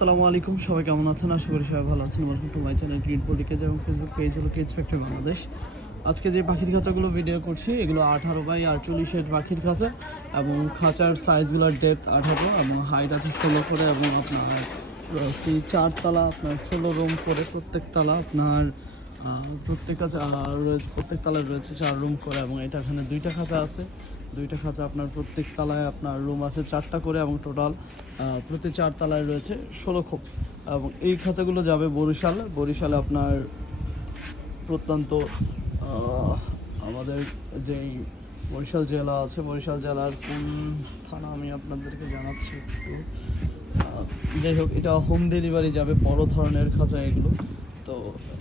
আসসালামু আলাইকুম সবাই কেমন আছেন? আশা করি সবাই ভালো আছেন। Welcome to my channel green পলিটিকেজ এবং ফেসবুক পেজ হলো কেজ ফ্যাক্টরি বাংলাদেশ আজকে যে পাখির খাঁচাগুলো ভিডিও করছি এগুলো আঠারো বাই আটচল্লিশের পাখির খাঁচা এবং খাঁচার সাইজগুলোর ডেপথ আঠারো এবং হাইট আছে ষোলো করে এবং আপনার কি চারতলা আপনার ষোলো রুম করে প্রত্যেক তলা আপনার আহ, প্রত্যেকটা চা- রয়েছে প্রত্যেক তলায় রয়েছে চার রুম করে এবং এটা এখানে দুইটা খাঁচা আছে। দুইটা খাঁচা আপনার প্রত্যেক তলায় আপনার রুম আছে চারটা করে এবং টোটাল প্রতি চার তলায় রয়েছে ষোলো খোপ। এবং এই খাঁচাগুলো যাবে বরিশাল। বরিশালে আপনার প্রত্যন্ত আমাদের যেই বরিশাল জেলা আছে, বরিশাল জেলার কোন থানা আমি আপনাদেরকে জানাচ্ছি একটু। যাই হোক, এটা হোম ডেলিভারি যাবে বড় ধরনের খাঁচা এগুলো। তো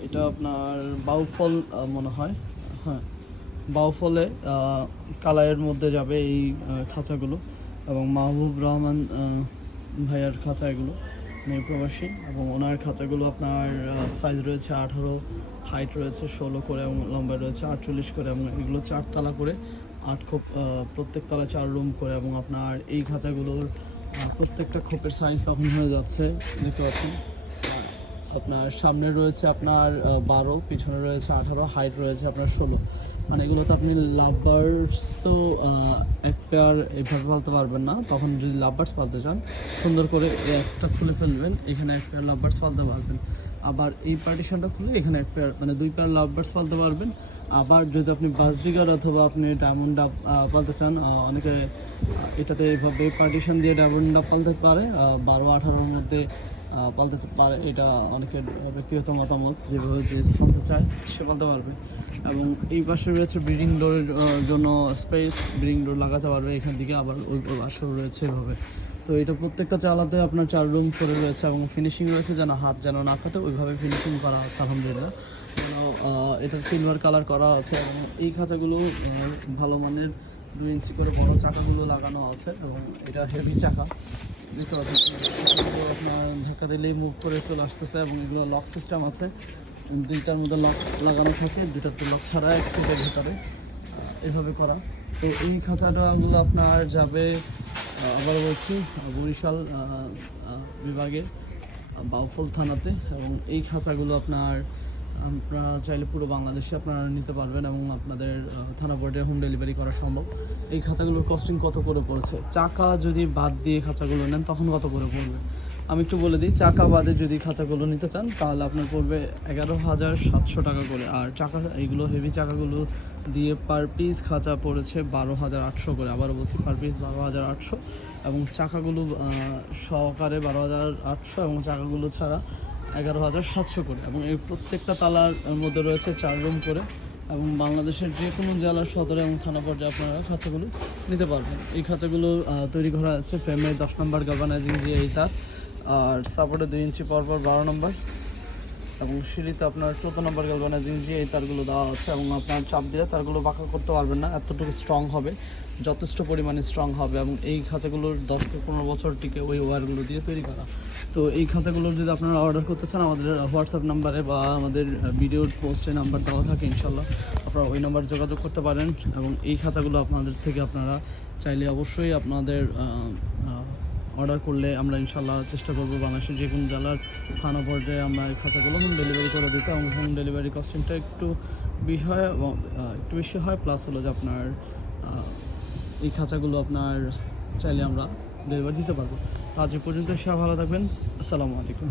এটা আপনার বাউফল মনে হয়। হ্যাঁ। বাউফলে আহ, কালাইয়ের মধ্যে যাবে এই খাঁচাগুলো এবং মাহবুব রহমান ভাইয়ার খাঁচা এগুলো মেয়ে প্রবাসী এবং ওনার খাঁচাগুলো আপনার সাইজ রয়েছে আঠারো হাইট রয়েছে ষোলো করে এবং লম্বা রয়েছে আটচল্লিশ করে এবং এগুলো চারতলা করে আট খোপ প্রত্যেক তলা চার রুম করে এবং আপনার এই খাঁচাগুলোর প্রত্যেকটা খোপের সাইজ তখন হয়ে যাচ্ছে দেখতে পাচ্ছেন। আপনার সামনে রয়েছে আপনার বারো পিছনে রয়েছে আঠারো হাইট রয়েছে আপনার ষোলো। মানে এগুলোতে আপনি লাভবার্ডস তো এক পেয়ার এভাবে পালতে পারবেন না। তখন যদি লাভবার্ডস পালতে চান, সুন্দর করে একটা খুলে ফেলবেন, এখানে এক পেয়ার লাভবার্ডস পালতে পারবেন। আবার এই পার্টিশনটা খুলে এখানে এক পেয়ার মানে দুই পেয়ার লাভ বার্ডস পালতে পারবেন। আবার যদি আপনি বাসডিগার অথবা আপনি ডায়মন্ড পালতে চান অনেকে এটাতে এইভাবে পার্টিশন দিয়ে ডায়মন্ড ডাব পালতে পারে বারো আঠারোর মধ্যে পালতে পারে। এটা অনেকের ব্যক্তিগত মতামত, যেভাবে যে পালতে চায়, সে পালতে পারবে। এবং এই পাশে রয়েছে ব্রিডিং ডোরের জন্য স্পেস, ব্রিডিং ডোর লাগাতে পারবে, এখান থেকে আবার ওই পাশেও রয়েছে এভাবে। তো এটা প্রত্যেকটা চালাতে আপনার চার রুম করে রয়েছে এবং ফিনিশিং রয়েছে, যেন হাত যেন না কাটে, ওইভাবে ফিনিশিং করা আছে, আলহামদুলিল্লাহ। যেন এটা সিলভার কালার করা আছে এবং এই খাঁচাগুলো ভালো মানের দুই ইঞ্চি করে বড় চাকাগুলো লাগানো আছে এবং এটা হেভি চাকা। দেখতে আপনার ধাক্কা দিলেই মুভ করে চলে আসতেছে এবং এগুলো লক সিস্টেম আছে। দুইটার মধ্যে লক লাগানো থাকে দুইটাতে লক ছাড়া এক সিটের ভিতরে। এভাবে করা। তো এই খাঁচাটাগুলো আপনার যাবে আবার বলছি বরিশাল বিভাগে বাউফল থানাতে। এবং এই খাঁচাগুলো আপনার, আপনারা চাইলে পুরো বাংলাদেশে আপনারা নিতে পারবেন এবং আপনাদের থানা বোর্ডে হোম ডেলিভারি করা সম্ভব। এই খাঁচাগুলোর কস্টিং কত করে পড়েছে? চাকা যদি বাদ দিয়ে খাঁচাগুলো নেন, তখন কত করে পড়বে? আমি একটু বলে দিই, চাকা বাদে যদি খাঁচাগুলো নিতে চান, তাহলে আপনার পড়বে এগারো হাজার সাতশো টাকা করে। আর চাকা, এইগুলো হেভি চাকাগুলো দিয়ে পার পিস খাঁচা পড়েছে বারো হাজার আটশো করে। আবারও বলছি পার পিস বারো হাজার আটশো। এবং চাকাগুলো সহকারে বারো হাজার আটশো এবং চাকাগুলো ছাড়া এগারো হাজার সাতশো করে। এবং এই প্রত্যেকটা তালার মধ্যে রয়েছে চার রুম করে। এবং বাংলাদেশের যে কোনো জেলার সদরে এবং থানা পর্যায়ে আপনারা খাঁচাগুলো নিতে পারবেন। এই খাঁচাগুলো তৈরি করা আছে ফ্রেমে দশ নম্বর গার্বানাইজিং যে এই তার আর সাপোর্টে দুই ইঞ্চি পর পর বারো নম্বর। এবং সিঁড়িতে আপনার চোদ্দ নম্বর গার্বানাইজিং যে এই তারগুলো দেওয়া আছে এবং আপনার চাপ দিলে তারগুলো বাঁকা করতে পারবেন না, এতটুকু স্ট্রং হবে, যথেষ্ট পরিমাণে স্ট্রং হবে এবং এই খাঁচাগুলোর দশ থেকে পনেরো বছর টিকে ওই ওয়ারগুলো দিয়ে তৈরি করা। তো এই খাঁচাগুলোর যদি আপনারা অর্ডার করতে চান, আমাদের হোয়াটসঅ্যাপ নাম্বারে বা আমাদের ভিডিওর পোস্টে নাম্বার দেওয়া থাকে ইনশাল্লাহ, আপনারা ওই নাম্বারে যোগাযোগ করতে পারেন এবং এই খাঁচাগুলো আপনাদের থেকে আপনারা চাইলে অবশ্যই আপনাদের অর্ডার করলে আমরা ইনশাল্লাহ চেষ্টা করব বাংলাদেশের যে কোনো জেলার থানা পর্যায়ে আমরা এই খাঁচাগুলো হোম ডেলিভারি করে দিতে এবং হোম ডেলিভারি কস্টিংটা একটু এবং একটু বেশি হয় প্লাস হলো যে আপনার এই খাঁচাগুলো আপনার চাইলে আমরা ডেলিভারি দিতে পারব। আজ পর্যন্ত সে ভালো থাকবেন। আসসালামু আলাইকুম।